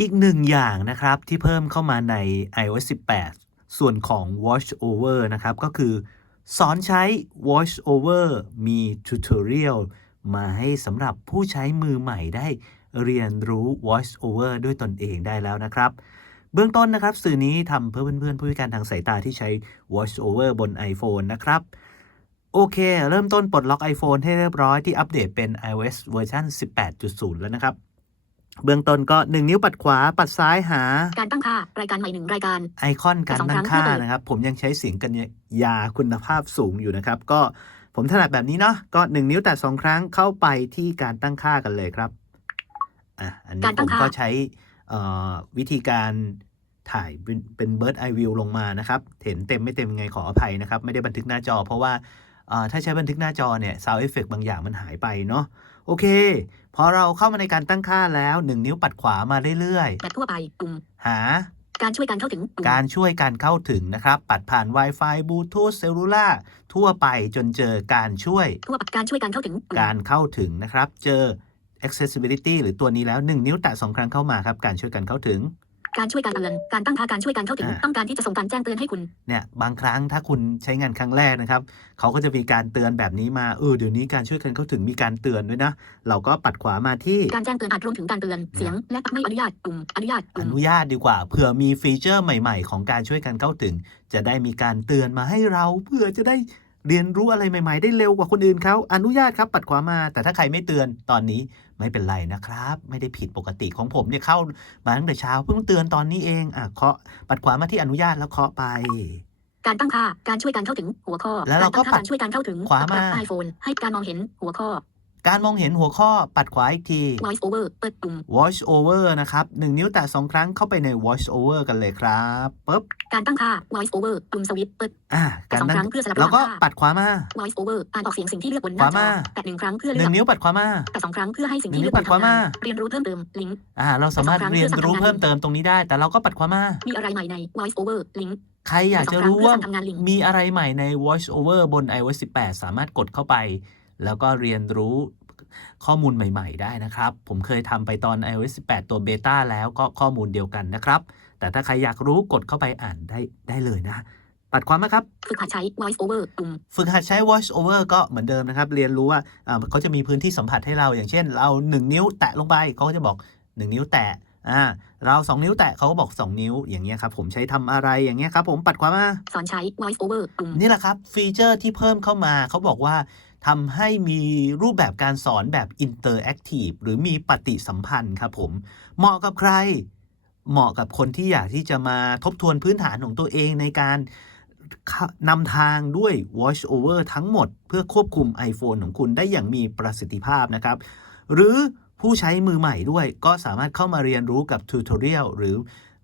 อีกหนึ่งอย่างนะครับที่เพิ่มเข้ามาใน iOS 18 ส่วนของ Watch Over นะครับก็คือ สอนใช้ Watch Over มี Tutorial มาให้สำหรับผู้ใช้มือใหม่ได้เรียนรู้ Watch Over ด้วยตนเองได้แล้วนะครับ เบื้องต้นนะครับ สื่อนี้ทำเพื่อเพื่อนๆ ผู้พิการทางสายตาที่ใช้ Watch Over บน iPhone นะครับโอเค เริ่มต้นปลดล็อก iPhone ให้เรียบร้อยที่อัปเดตเป็น iOS เวอร์ชัน18.0 แล้วนะครับ เบื้องต้นก็1นิ้วปัดขวาปัดซ้ายหา การตั้งค่ารายการใหม่หนึ่งรายการ ไอคอนการสองตั้ครั้งงค่าเพื่อเปิดนะครับ ผมยังใช้เสียงกันยาคุณภาพสูงอยู่นะครับ ก็ผมถนัดแบบนี้เนาะก็ 1 นิ้วแตะสองครั้งเข้าไปที่การตั้งค่ากันเลยครับอะอันนี้การผตั้มงค่าก็ใช้เอ่อวิธีการถ่ายเป็นเป็น bird eye view ลงมานะครับ เห็นเต็มไม่เต็มยังไงขออภัยนะครับ ไม่ได้บันทึกหน้าจอ เพราะว่าเอ่อถ้าใช้บันทึกหน้าจอเนี่ย sound effect บางอย่างมันหายไปเนาะ โอเค พอเราเข้ามาในการตั้งค่าแล้ว 1 นิ้วปัดขวามาเรื่อยแบบทั่วไปปุ่มๆหา การช่วยการเข้าถึงปุ่มการช่วยการเข้าถึงนะครับ ปัดผ่าน Wi-Fi บลูทูธเซลลูล่าทั่วไปจนเจอการช่วย ทั่วไปการช่วยการเข้าถึงปุ่มการเข้าถึงนะครับ เจอ accessibility หรือตัวนี้แล้ว 1 นิ้วแตะ2ครั้งเข้ามาครับ การช่วยการเข้าถึง การช่วยการเตือน การตั้งค่าการช่วยการเข้าถึง อ่า ต้องการที่จะส่งการแจ้งเตือนให้คุณ เนี่ยบางครั้งถ้าคุณใช้งานครั้งแรกนะครับ เขาก็จะมีการเตือนแบบนี้มาเออเดี๋ยวนี้การช่วยกันเข้าถึงมีการเตือนด้วยนะ เราก็ปัดขวามาที่การแจ้งเตือนอาจรวมถึงการเตือน เสียง และไม่อนุญาตปุ่มอนุญาตอปุ่มนุญาตดีกว่าเผื่อมีฟีเจอร์ใหม่ ๆ ของการช่วยกันเข้าถึง จะได้มีการเตือนมาให้เราเพื่อจะได้เรียนรู้อะไรใหม่ ๆ ได้เร็วกว่าคนอื่นเขาอนุญาตครับปัดขวามา แต่ถ้าใครไม่เตือนตอนนี้ ไม่เป็นไรนะครับ ไม่ได้ผิดปกติของผมเนี่ยเข้ามาตั้งแต่เช้าเพิ่งเตือนตอนนี้เองอะเคาะปัดขวามาที่อนุญาตแล้วเคาะไปการตั้งค่า การช่วยการเข้าถึงหัวข้อ แล้วเราก็ตั้งค่ปัดการช่วยการเข้าถึงขวามาไอโฟนให้การมองเห็นหัวข้อ การมองเห็นหัวข้อปัดขวาอีกที voice over เปิดปุ่ม watch over นะครับหนึ่งนิ้วแตะสองครั้งเข้าไปใน watch over กันเลยครับปุ๊บการตั้งค่า voice over ปุ่มสวิตช์เปิดอะการสองนั้คนรั้งเพื่อสลับแล้วก็ระหว่างค่าปัดขวามา voice over อ่านออกเสียงสิ่งที่เลือกบนหขวาน้าจมาอแตะหนึ่งครั้งเพื่อหเลืนึ่อกงนิ้วปัดขวามาแตะสองครั้งเพื่อให้สิ่งหนึ่งที่นิ้เลืวอกปัดขวามาเรียนรู้เพิ่มเติมลิงก์อ่าเราสามารถแต่สองครั้งเรียนรู้เพื่อสั่งทำงานเพิ่มเติมตรงนี้ได้ แต่เราก็ปัดขวามามีอะไรใหม่ใน voice over ลิงก์ใครอยากจะแต่สองรู้ครั้งว่าเพื่อสั่งทำงานลิงก์มีอะไรใหม่ใน watch over บน iOS 18 สามารถกดเข้าไป แล้วก็เรียนรู้ข้อมูลใหม่ ๆ ได้นะครับ ผมเคยทำไปตอน iOS 18 ตัวเบต้าแล้วก็ข้อมูลเดียวกันนะครับ แต่ถ้าใครอยากรู้กดเข้าไปอ่านได้ได้เลยนะ ปัดความนะครับ ฝึกหัดใช้ voice over ปุ่มฝึกหัดใช้ watch over ก็เหมือนเดิมนะครับ เรียนรู้ว่าอ่าเขาจะมีพื้นที่สัมผัสให้เราอย่างเช่น เรา 1 นิ้วแตะลงไปเขาก็จะบอก 1 นิ้วแตะ อ่าเรา2นิ้วแตะเขาก็บอก2นิ้วอย่างเงี้ยครับผมใช้ทำอะไรอย่างเงี้ยครับผมปัดความมาสอนใช้ voice over ปุ่มนี่แหละครับฟีเจอร์ที่เพิ่มเข้ามาเขาบอกว่าทำให้มีรูปแบบการสอนแบบอินเตอร์แอคทีฟหรือมีปฏิสัมพันธ์ครับผมเหมาะกับใคร เหมาะกับคนที่อยากที่จะมาทบทวนพื้นฐานของตัวเองในการนำทางด้วย Watch Over ทั้งหมด เพื่อควบคุม iPhone ของคุณได้อย่างมีประสิทธิภาพนะครับ หรือ ผู้ใช้มือใหม่ด้วยก็สามารถเข้ามาเรียนรู้กับ Tutorial หรือ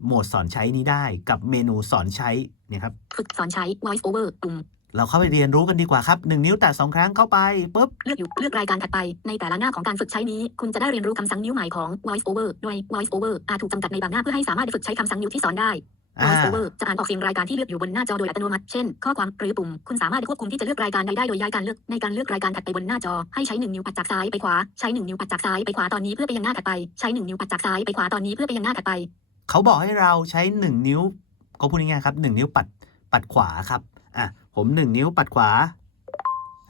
โหมดสอนใช้นี้ได้กับเมนูสอนใช้เนี่ยครับฝึกสอนใช้ voice over ปุ่มเราเข้าไปเรียนรู้กันดีกว่าครับ1นิ้วแตะสองครั้งเข้าไปปุ๊บเลือกอยู่เลือกรายการถัดไปในแต่ละหน้าของการฝึกใช้นี้ คุณจะได้เรียนรู้คำสั่งนิ้วใหม่ของ voice over โดย voice over อาจถูกจำกัดในบางหน้าเพื่อให้สามารถฝึกใช้คำสั่งนิ้วที่สอนได้ อ่า voice over จะอ่านออกเสียงรายการที่เลือกอยู่บนหน้าจอโดยอัตโนมัติ เช่น ข้อความหรือปุ่ม คุณสามารถควบคุมที่จะเลือกรายการใดได้โดยย้ายการเลือกในการเลือกรายการถัดไปบนหน้าจอ ให้ใช้หนึ่งนิ้วปัดจากซ้ายไปขวา ใช้หนึ่งนิ้วปัดจากซ้ายไปขวาตอนนี้เพื่อไปยังหน้าถัดไป ใช้หนึ่งนิ้วปัดจากซ้ายไปขวาตอนนี้เพื่อไปยังหน้าถัดไป เขาบอกให้เราใช้1นิ้ว ก็พูดง่ายๆครับ1นิ้วปัดปัดขวาครับ อะ ผม1นิ้วปัดขวา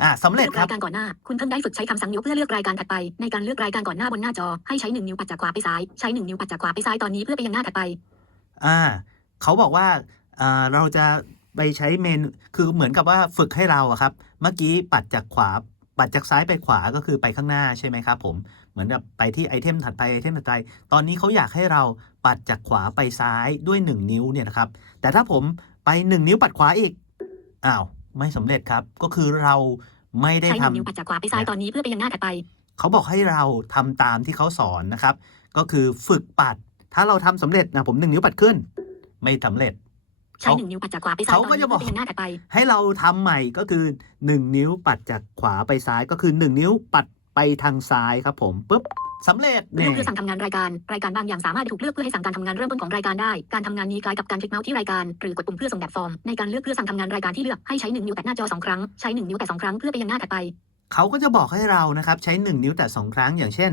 อะสำเร็จเลือกครับ รายการก่อนหน้า คุณเพิ่งได้ฝึกใช้คำสั่งนิ้วเพื่อเลือกรายการถัดไป ในการเลือกรายการก่อนหน้าบนหน้าจอ ให้ใช้หนึ่งนิ้วปัดจากขวาไปซ้าย ใช้หนึ่งนิ้วปัดจากขวาไปซ้ายตอนนี้เพื่อไปยังหน้าถัดไป อ่า เขาบอกว่าอ่าเราจะไปใช้เมนคือเหมือนกับว่าฝึกให้เราอะครับ เมื่อกี้ปัดจากขวา ปัดจากซ้ายไปขวาก็คือไปข้างหน้าใช่ไหมครับ ผมเหมือนกับไปที่ไอเทมถัดไปไอเทมถัดไปตอนนี้เขาอยากให้เราปัดจากขวาไปซ้ายด้วย 1 นิ้วเนี่ยนะครับ แต่ถ้าผมไป 1 นิ้วปัดขวาอีกอ้าวไม่สำเร็จครับ ก็คือเราไม่ได้ใช้หทำนึ่งนิ้วปัดจากขวาไปซ้ายตอนนี้เพื่อไปยังหน้าถัดไป เขาบอกให้เราทำตามที่เขาสอนนะครับ ก็คือฝึกปัด ถ้าเราทำสำเร็จนะผมหนึ่งนิ้วปัดขึ้น ไม่สำเร็จใช้เขาหนึ่งนิ้วปัดจากขวาไปซ้ายเขาตอนก็นี้จะบอกเพื่อไปยังหน้าถัดไป ให้เราทำใหม่ก็คือ1นิ้วปัดจากขวาไปซ้ายก็คือ1นิ้วปัดไปทางซ้ายครับผมปุ๊บสำเร็จเลืเนี่อกยเพื่อสั่งทำงานรายการ รายการบางอย่างสามารถถูกเลือกเพื่อให้สั่งการทำงานเริ่มต้นของรายการได้ การทำงานนี้คล้ายกับการคลิกเมาส์ที่รายการ หรือกดปุ่มเพื่อส่งแบบฟอร์ม ในการเลือกเพื่อสั่งทำงานรายการที่เลือกให้ใช้หนึ่งนิ้วแตะหน้าจอสองครั้ง ใช้หนึ่งนิ้วแตะสองครั้งเพื่อไปยังหน้าถัดไป เขาก็จะบอกให้เรานะครับใช้1นิ้วแต่2ครั้งอย่างเช่น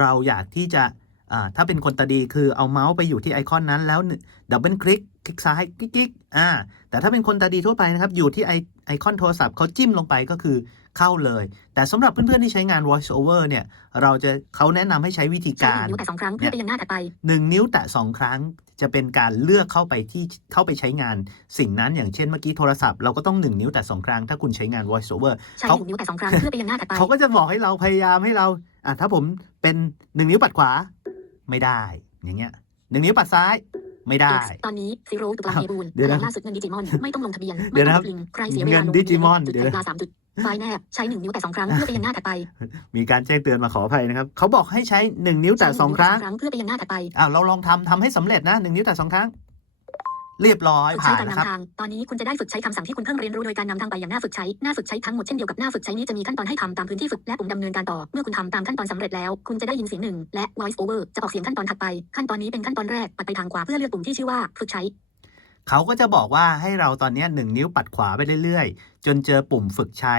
เราอยากที่จะอ่า ถ้าเป็นคนตาดีคือเอาเมาส์ไปอยู่ที่ไอคอนนั้นแล้วดับเบิลคลิกคลิกซ้ายคลิกคลิกอ่าแต่ถ้าเป็นคนตาดีทั่วไปนะครับ อยู่ที่ไอไอคอนโทรศัพท์เขาจิ้มลงไปก็คือเข้าเลย แต่สำหรับเพื่อนๆ ที่ใช้งาน voice over เนี่ยเราจะเขาแนะนำให้ใช้วิธีใช้การหนึ่งนิ้วแต่สองครั้งเพื่อไปยังหน้าถัดไปหนึ่งนิ้วแตะสองครั้งจะเป็นการเลือกเข้าไปที่เข้าไปใช้งานสิ่งนั้นอย่างเช่นเมื่อกี้โทรศัพท์เราก็ต้องหนึ่งนิ้วแตะสองครั้งถ้าคุณใช้งาน voice over ใช้เขาหนึ่งนิ้วแต่สองครั้งเพื่อไปยังหน้าถัดไปเขาก็จะบอกให้เราพยายามให้เราอะถ้าผมเป็นหนึ่งนิ้วปัดขวา ไม่ได้ อย่างเงี้ยหนึ่งนิ้วปัดซ้ายไม่ได้ X ตอนนี้ซีโร่ตุลาอ้าวเมบูลเดี๋ยวนะล่าสุดเงินดิจิมอนไม่ต้องลงทะเบียนเดี๋ยวนะครับไม่ต้องกดลิงก์ใครเสียเวลาเงินลงดิจิมอนจุดเดี๋ยวแตกลาสามจุดไฟล์แนบใช้หนึ่งนิ้วแต่สองครั้งเพื่อไปยังหน้าถัดไป มีการแจ้งเตือนมาขออภัยนะครับเขาบอกให้ใช้หนึ่งนิ้วแตะสองครั้งใช้หนึ่นิ้วแต่เพื่อไปยังหน้าถัดไปอ้าวเราลองทำทำให้สำเร็จนะหนึ่งนิ้วแตะสองครั้ง เรียบร้อยฝึกผ่าใช้นการนะครับนำทาง ตอนนี้คุณจะได้ฝึกใช้คำสั่งที่คุณเพิ่งเรียนรู้โดยการนำทางไปยังหน้าฝึกใช้ หน้าฝึกใช้ทั้งหมดเช่นเดียวกับหน้าฝึกใช้นี้จะมีขั้นตอนให้ทำตามพื้นที่ฝึกและปุ่มดำเนินการต่อ เมื่อคุณทำตามขั้นตอนสำเร็จแล้ว คุณจะได้ยินเสียงหนึ่งและ voice over จะออกเสียงขั้นตอนถัดไป ขั้นตอนนี้เป็นขั้นตอนแรก ปัดไปทางขวาเพื่อเลือกปุ่มที่ชื่อว่าฝึกใช้ เขาก็จะบอกว่าให้เราตอนเนี้ยหนึ่งนิ้วปัดขวาไปเรื่อยๆ จนเจอปุ่มฝึกใช้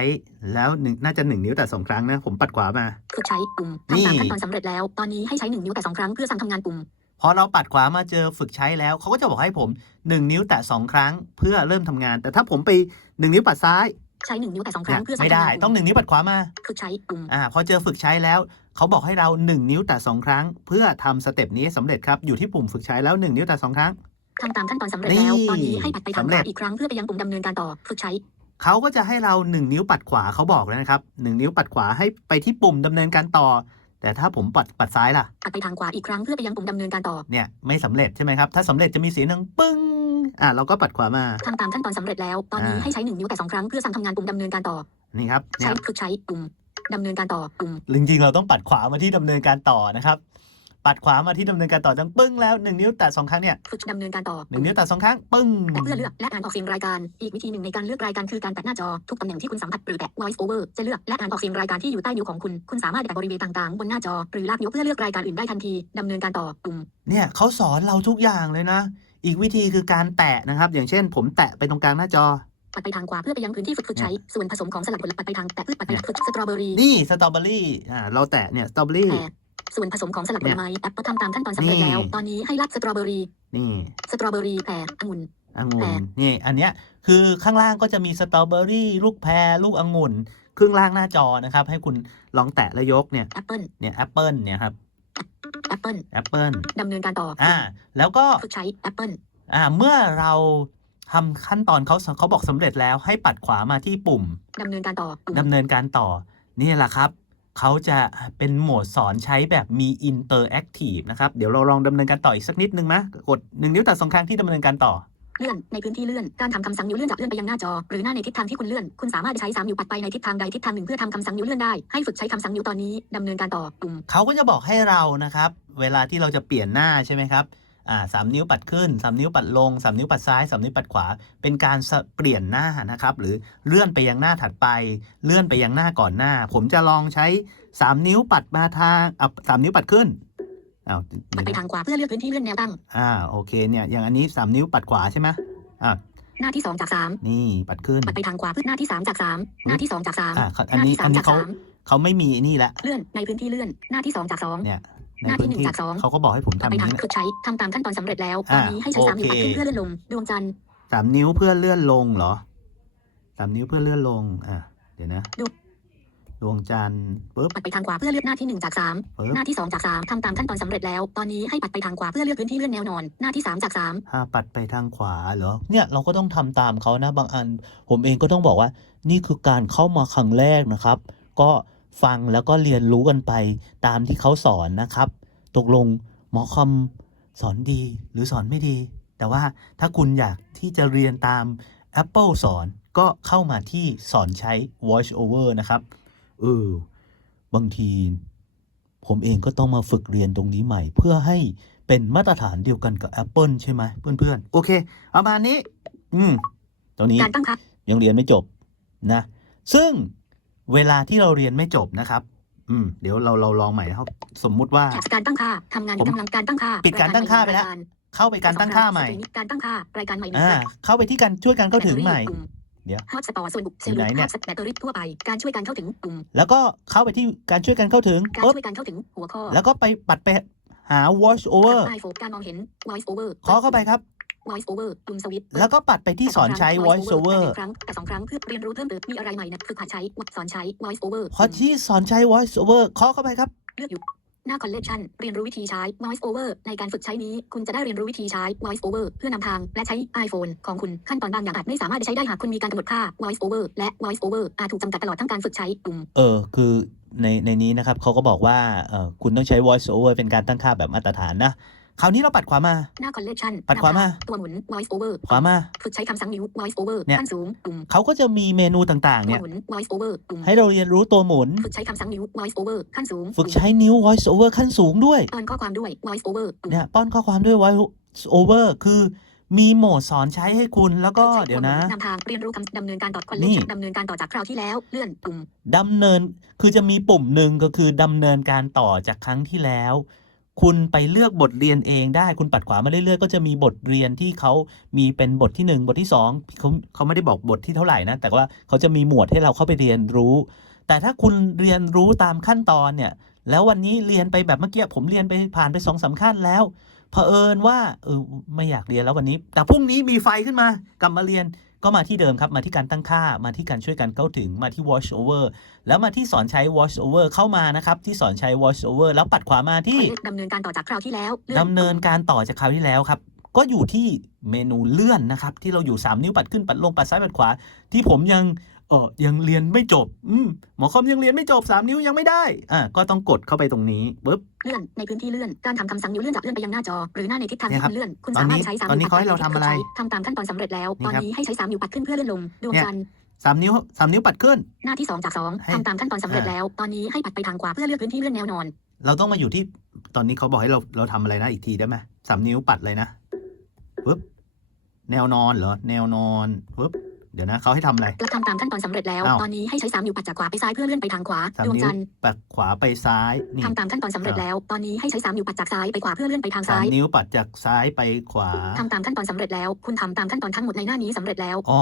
แล้วหนึ่งน่าจะหนึ่งนิ้วแต่สองครั้งนะ ผมปัดขวามา ฝึกใช้ปุ่มนี่ทำตามขั้นตอนสำเร็จแล้ว ตอนนี้ให้ใช้หนึ่งนิ้วแต่สองครั้งเพื่อสั่งทำงานปุ่ม พอเราปัดขวามาเจอฝึกใช้แล้วเขาก็จะบอกให้ผมหนึ่งนิ้วแตะสองครั้งเพื่อเริ่มทำงานแต่ถ้าผมไปหนึ่งนิ้วปัดซ้ายใช้หนึ่งนิ้วแต่สองคเนี่รั้ยงเพื่อสั่งไม่ทำได้งานต้องหนึ่งนิ้วปัดขวามาฝึกใช้ปุ่มอ่าพอเจอฝึกใช้แล้วเขาบอกให้เราหนึ่งนิ้วแตะสองครั้ง เพื่อทำสเต็ปนี้ให้สำเร็จครับอยู่ที่ปุ่มฝึกใช้แล้วหนึ่งนิ้วแตะสองครั้งทำตามขั้นตอนสำเร็จแล้วนี่ตอนนี้ให้ปัดไปทางสำขเร็จวาอีกครั้งเพื่อไปยังปุ่มดำเนินการต่อฝึกใช้เขาก็จะให้เราหนึ่งนิ้วปัดขวาเขาบอกแล้วนะครับหนึ่งนิ้วปัดขวาให้ไปที่ปุ่มดำเนินการต่อ แต่ถ้าผมปัดปัดซ้ายล่ะ ปัดไปทางขวาอีกครั้งเพื่อไปยังปุ่มดำเนินการต่อ เนี่ยไม่สำเร็จใช่ไหมครับ ถ้าสำเร็จจะมีเสียงดังปึ้ง อะเราก็ปัดขวามา ทำตามขั้นตอนสำเร็จแล้ว ตอนนี้อ่า ให้ใช้หนึ่งนิ้วแต่สองครั้งเพื่อสั่งทำงานปุ่มดำเนินการต่อ นี่ครับเนี่ใช้ยฝึกใช้ปุ่มดำเนินการต่อปุ่มจริงๆเราต้องปัดขวามาที่ดำเนินการต่อนะครับ ปัดขวามาที่ดำเนินการต่อจังปึ้งแล้วหนึ่งนิ้วแตะสองครั้งเนี่ยฝึกดำเนินการต่อหนึ่งนิ้วแตะสองครั้งปึ้งแต่เพื่อเลือกและอ่านออกเสียงรายการ อีกวิธีหนึ่งในการเลือกรายการคือการแตะหน้าจอทุกตำแหน่งที่คุณสัมผัสหรือแตะ voice over จะเลือกและอ่านออกเสียงรายการที่อยู่ใต้นิ้วของคุณ คุณสามารถแตะบริเวณต่างๆ บนหน้าจอ หรือลากนิ้วเพื่อเลือกรายการอื่นได้ทันทีดำเนินการต่อปุ่มเนี่ยเขาสอนเราทุกอย่างเลยนะ อีกวิธีคือการแตะนะครับ อย่างเช่น ผมแตะไปตรงกลางหน้าจอปัดไปทางขวาเพื่อไปยังพื้นที่ฝึกฝึกใช้ ส่วนผสมของสลัดผลปัดไปทางแตะพืชปัดไปฝึกสตรอเบอรี่นี่สตรอเบอรี่อ่าเราแตะเนี่ยสตรอเบอรี่แพร ส่วนผสมของสลัดผลไม้แอปเปิลทำตามขั้นตอนสำเร็จแล้วนี่ตอนนี้ให้ลากสตรอเบอรี่นี่สตรอเบอรี่แพรองุ่นองุ่แพนรนี่ อันเนี้ยคือข้างล่างก็จะมีสตรอเบอรี่ลูกแพรลูกองุ่นครึ่งล่างหน้าจอนะครับ ให้คุณลองแตะแล้วยกเนี่ยแอปเปิลเนี่ยแอปเปิลเนี่ยครับแอปเปิลแอปเปิลดำเนินการต่ออ่า แล้วก็ฝึกใช้แอปเปิลอ่า เมื่อเราทำขั้นตอนเขาเขาบอกสำเร็จแล้วให้ปัดขวามาที่ปุ่มดำเนินการต่อปุ่มดำเนินการต่อ นี่แหละครับ เขาจะเป็นโหมดสอนใช้แบบมี Interactive นะครับ เดี๋ยวเราลองดำเนินการต่ออีกสักนิดนึงนะกดหนึ่งนิ้วตัดสองครั้งที่ดำเนินการต่อเลื่อนในพื้นที่เลื่อนการทำคำสั่งนิ้วเลื่อนจากเลื่อนไปยังหน้าจอ หรือหน้าในทิศทางที่คุณเลื่อนคุณสามารถใช้สามนิ้วปัดไปในทิศทางใดทิศทางหนึ่งเพื่อทำคำสั่งนิ้วเลื่อนได้ให้ฝึกใช้คำสั่งนิ้วตอนนี้ดำเนินการต่อปุ่มเขาก็จะบอกให้เรานะครับ เวลาที่เราจะเปลี่ยนหน้าใช่ไหมครับอ่า สามนิ้วปัดขึ้นสามนิ้วปัดลงสามนิ้วปัดซ้ายสามนิ้วปัดขวา เป็นการสะเปลี่ยนหน้านะครับ หรือเลื่อนไปยังหน้าถัดไป เลื่อนไปยังหน้าก่อนหน้า ผมจะลองใช้สามนิ้วปัดมาทางอะสามนิ้วปัดขึ้นอ้าวปัดไปทางขวาเพื่อเลือกพื้นที่เลื่อนแนวตั้งอ่าโอเคเนี่ยอย่างอันนี้สามนิ้วปัดขวาใช่ไหมอ่าหน้าที่สองจากสามนี่ปัดขึ้นปัดไปทางขวาเพื่อหน้าที่สามจากสามหน้าที่สองจากสามอ่าเขาหอันน้านี้ที่สาอัมนนี้จากเขาสามเขาไม่มีนี่ละเลื่อนในพื้นที่เลื่อนหน้าที่สองจากสองเนี่ย หน้าที่หนึ่งใพื้จากสองเขาก็บอกให้ผมปัดทำไปอย่างทางนี้ฝึกใช้ทำตามขั้นตอนสำเร็จแล้วตอนนี้ให้ใช้อ่าสามนิ้วปัดโอเคขึ้นเพื่อเลื่อนลงดวงจันทร์สามนิ้วเพื่อเลื่อนลงเหรอสามนิ้วเพื่อเลื่อนลง อะ เดี๋ยวนะดูดวงจันทร์ปุ๊บ ปัดไปทางขวาเพื่อเลือกหน้าที่หนึ่งจากสามปุ๊บ หน้าที่สองจากสามทำตามขั้นตอนสำเร็จแล้ว ตอนนี้ให้ปัดไปทางขวาเพื่อเลือกพื้นที่เลื่อนแนวนอน หน้าที่สามจากสามถ้าปัดไปทางขวาเหรอ เนี่ยเราก็ต้องทำตามเขานะบางอัน ผมเองก็ต้องบอกว่า นี่คือการเข้ามาครั้งแรกนะครับ ก็ ฟังแล้วก็เรียนรู้กันไปตามที่เขาสอนนะครับ ตกลงหมอคอมสอนดีหรือสอนไม่ดี แต่ว่าถ้าคุณอยากที่จะเรียนตาม Apple สอนก็เข้ามาที่สอนใช้ voice over นะครับเออบางทีผมเองก็ต้องมาฝึกเรียนตรงนี้ใหม่ เพื่อให้เป็นมาตรฐานเดียวกันกับ Apple ใช่ไหมเพื่อนๆ โอเคประมาณนี้ อืมตรงนี้การตั้งค่ายังเรียนไม่จบนะ ซึ่ง เวลาที่เราเรียนไม่จบนะครับ อืม เดี๋ยวเราเราลองใหม่นะครับ สมมุติว่าแท็บการตั้งค่าทำงานอยู่ผมกำลังการตั้งค่า ปิดการตั้งค่าไปแล้วรยเข้าไปการตั้งค่าใหม่สตรีการตั้งค่ารายการใหม่หนึ่งอ่าเข้าไปที่การช่วยการเข้าถึงใหม่ปุ่เดี๋ยวฮอตสปอร์ส่วนบุคอยู่ไหนเนี่ยแบตเตอรี่ทั่วไป การช่วยการเข้าถึงปุ่ม แล้วก็เข้าไปที่การช่วยการเข้าถึง การปุ๊บช่วยการเข้าถึงหัวข้อ แล้วก็ไปปัดไปหา voice over ไอโฟนการมองเห็น voice over เคาะเข้าไปครับ voice over ปุ่มสวิตช์แล้วก็ปัดไปที่สอนใช้ voice over แต่หนึ่งครั้งแต่สองครั้งเพื่อเรียนรู้เพิ่มเติมมีอะไรใหม่นะฝึกหัดใช้สอนใช้ voice over พอที่สอนใช้ voice over เคาะเข้าไปครับเลือกอยู่หน้า collection เรียนรู้วิธีใช้ voice over ในการฝึกใช้นี้ คุณจะได้เรียนรู้วิธีใช้ voice over เพื่อนำทาง และใช้ iPhone ของคุณขั้นตอนบางอย่างอาจไม่สามารถใช้ได้หากคุณมีการกำหนดค่า voice over และ voice over อาจถูกจำกัดตลอดทั้งการฝึกใช้ปุ่มเออ คือในในนี้นะครับเขาก็บอกว่าเออคุณต้องใช้ voice over เป็นการตั้งค่าแบบมาตรฐานนะ คราวนี้เราปัดขวามา หน้า collection ปัดขวามา ตัวหมุน voice over ขวามาฝึกใช้คำสั่งนิ้ว voice over เนี่ยขั้นสูงปุ่มเขาก็จะมีเมนูต่างๆตัวเนี่ยหมุน voice over ปุ่มให้เราเรียนรู้ตัวหมุน ฝึกใช้คำสั่งนิ้ว voice over ขั้นสูงฝึกปุ่มใช้นิ้ว voice over ขั้นสูงด้วยตอนข้อความด้วย voice over ปุ่มเนี่ยป้อนข้อความด้วย voice over คือมีโหมดสอนใช้ให้คุณแล้วก็ฝึใช้เดี๋ยวนะนำทางเรียนรู้คำดำเนินการต่อนี่ collection ดำเนินการต่อจากคราวที่แล้วเลื่อนปุ่มดำเนินคือจะมีปุ่มหนึ่งก็คือดำเนินการต่อจากครั้งที่แล้ว คุณไปเลือกบทเรียนเองได้ คุณปัดขวามาเรื่อยๆ ก็จะมีบทเรียนที่เขามีเป็นบทที่หนึ่งบทที่สองเขาเขาไม่ได้บอกบทที่เท่าไหร่นะ แต่ว่าเขาจะมีหมวดให้เราเข้าไปเรียนรู้ แต่ถ้าคุณเรียนรู้ตามขั้นตอนเนี่ย แล้ววันนี้เรียนไปแบบเมื่อกี้ผมเรียนไปผ่านไปสองสามขั้นแล้วเผอิญว่าเออไม่อยากเรียนแล้ววันนี้ แต่พรุ่งนี้มีไฟขึ้นมากลับมาเรียน ก็มาที่เดิมครับ มาที่การตั้งค่า มาที่การช่วยกันเข้าถึง มาที่ watch over แล้วมาที่สอนใช้ watch over เข้ามานะครับ ที่สอนใช้ watch over แล้วปัดขวามาที่ดำเนินการต่อจากคราวที่แล้วลื่อดำเนินการต่อจากคราวที่แล้วครับ ก็อยู่ที่เมนูเลื่อนนะครับ ที่เราอยู่ 3 นิ้วปัดขึ้นปัดลงปัดซ้ายปัดขวา ที่ผมยัง เออยังเรียนไม่จบ อืมหมอคอมยังเรียนไม่จบ 3 นิ้วยังไม่ได้ อะก็ต้องกดเข้าไปตรงนี้ปึ๊บ เลื่อนในพื้นที่เลื่อนการทำคำสั่งนิ้วเลื่อนจากเลื่อนไปยังหน้าจอ หรือหน้าในทิศทางเนี่ยที่ครับคุณเลื่อน คุณตอนสานี้มารถใช้สามตอนนี้วเขาให้เราทำอะไร ทำตามขั้นตอนสำเร็จแล้วนี่ตอนครับนี้ให้ใช้สามนิ้วปัดขึ้นเพื่อเลื่อนลง ดวงเนี่ยจันทร์สามนิ้วสามนิ้วปัดขึ้น หน้าที่สองจากสองให้ทำตามขั้นตอนสำเร็จอ่าแล้ว ตอนนี้ให้ปัดไปทางขวาเพื่อเลือกพื้นที่เลื่อนแนวนอน เราต้องมาอยู่ที่ตอนนี้เขาบอกให้เราเราทำอะไรนะอีกทีได้ไหมสามนิ้วปัดเลยนะปึ๊บแนวนอนเหรอแนวนอนปึ๊บ เดี๋ยวนะเขาให้ทำอะไรกระทำตามขั้นตอนสำเร็จแล้วอ้าวตอนนี้ให้ใช้สามนิ้วปัดจากขวาไปซ้ายเพื่อเลื่อนไปทางขวาสามดวงนิ้วจันทร์ปัดขวาไปซ้ายนี่ทำตามขั้นตอนสำเร็จอ่าแล้ว ตอนนี้ให้ใช้สามนิ้วปัดจากซ้ายไปขวาเพื่อเลื่อนไปทางสาซ้ามยนิ้วปัดจากซ้ายไปขวาทำตามขั้นตอนสำเร็จแล้ว คุณทำตามขั้นตอนทั้งหมดในหน้านี้สำเร็จแล้วอ๋อ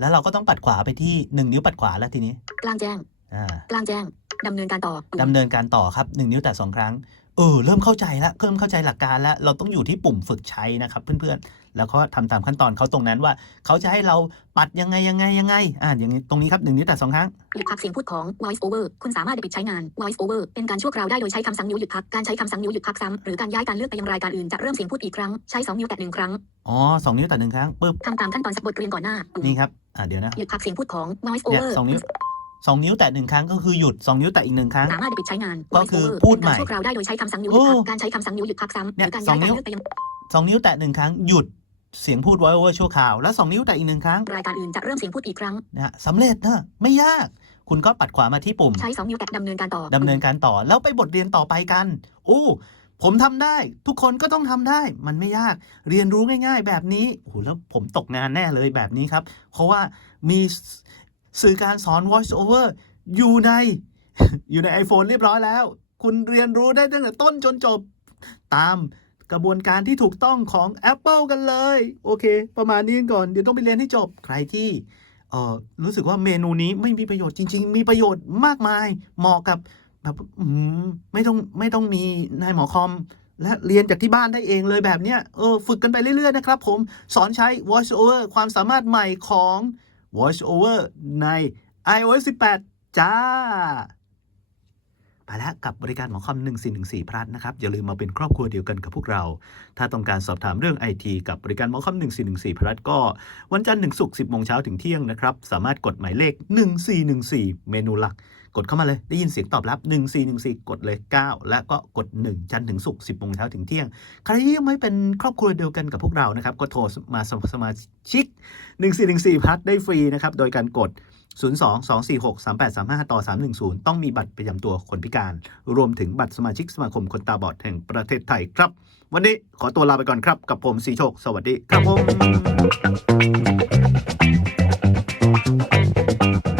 แล้วเราก็ต้องปัดขวาไปที่หนึ่งนิ้วปัดขวาแล้วทีนี้ กลางแจ้งอ่ากลางแจ้งดำเนินการต่อปุ่มดำเนินการต่อครับหนึ่งนิ้วแต่สองครั้ง เออเริ่มเข้าใจแล้วเริ่มเข้าใจหลักการแล้ว เราต้องอยู่ที่ปุ่มฝึกใช้นะครับ เพื่อนๆ แล้วก็ทำตามขั้นตอนเขาตรงนั้นว่า เขาจะให้เราปัดยังไงยังไงยังไงอ่าอย่างนี้ตรงนี้ครับหนึ่งนิ้วแต่สองครั้งหยุดพักเสียงพูดของ voice over คุณสามารถปิดใช้งาน voice over เป็นการชั่วคราวได้โดยใช้คำสั่งนิ้วหยุดพักการใช้คำสั่งนิ้วหยุดพักซ้ำหรือการย้ายการเลือกไปยังรายการอื่นจะเริ่มเสียงพูดอีกครั้งใช้สองนิ้วแตะหนึ่งครั้งอ๋อสองนิ้วแต่หนึ่งครั้งปึ๊บทำตามขั้นตอนสับบทเรียนก่อนหน้าปุ่มนี่ครับอ่าเดี๋ยวนะหยุดพักเสียงพูดของ voice เนี่ย over สองนิ้ว สองนิ้วแต่หนึ่งครั้งก็คือหยุดสองนิ้วแต่อีกหนึ่งครั้ง สามารถปิดใช้งาน ก็ voice คือ over พูดเป็นการใหม่ชั่วคราวได้โดยใช้คำสั่งนิ้วหยุดพักโอ้การใช้คำสั่งนิ้วหยุดพักซ้ำหเนี่รืยอการสอย้างยนิ้การวเลือกไปยังสองนิ้วแตะหนึ่งครั้งหยุดเสียงพูด voice over ชั่วคราว แล้วสองนิ้วแตะอีกหนึ่งครั้ง รายการอื่นจะเริ่มเสียงพูดอีกครั้งนะฮะสำเร็จนะไม่ยาก คุณก็ปัดขวามาที่ปุ่ม ใช้สองนิ้วแตะดำเนินการต่อดำเนินการต่อ แล้วไปบทเรียนต่อไปกันโอ้ผมทำได้ ทุกคนก็ต้องทำได้ มันไม่ยากเรียนรู้ง่าย ๆ แบบนี้โอ้โหแล้วผมตกงานแน่เลยแบบนี้ครับ เพราะว่ามี สื่อการสอน voice over อยู่ใน อยู่ใน iPhone เรียบร้อยแล้ว คุณเรียนรู้ได้ตั้งแต่ต้นจนจบตามกระบวนการที่ถูกต้องของ Apple กันเลย โอเค ประมาณนี้กันก่อน เดี๋ยวต้องไปเรียนให้จบใครที่เออรู้สึกว่าเมนูนี้ไม่มีประโยชน์จริง ๆ มีประโยชน์มากมาย เหมาะกับแบบไม่ต้องไม่ต้องมีนายหมอคอม และเรียนจากที่บ้านได้เองเลยแบบเนี้ยเออฝึกกันไปเรื่อย ๆ นะครับผมสอนใช้ voice over ความสามารถใหม่ของ voice over ใน iOS 18 จ้า ไปแล้วกับบริการหมอคอม1414พลัสนะครับ อย่าลืมมาเป็นครอบครัวเดียวกันกับพวกเรา ถ้าต้องการสอบถามเรื่องไอทีกับบริการหมอคอม1414พลัสก็ วันจันทร์ถึงศุกร์10โมงเช้าถึงเที่ยงนะครับ สามารถกดหมายเลข 1414 เมนูหลัก กดเข้ามาเลย ได้ยินเสียงตอบรับ 1414 กดเลย 9 และก็กด 1 จันทร์ถึงศุกร์10โมงเช้าถึงเที่ยง ใครที่ยังไม่เป็นครอบครัวเดียวกันกับพวกเรานะครับ ก็โทรมาสมัครสมาชิก 1414 พัทได้ฟรีนะครับ โดยการกด 02-246-3835 ต่อ 310 ต้องมีบัตรประจำตัวคนพิการ รวมถึงบัตรสมาชิกสมาคมคนตาบอดแห่งประเทศไทยครับ วันนี้ขอตัวลาไปก่อนครับ กับผมสีโชค สวัสดีครับผม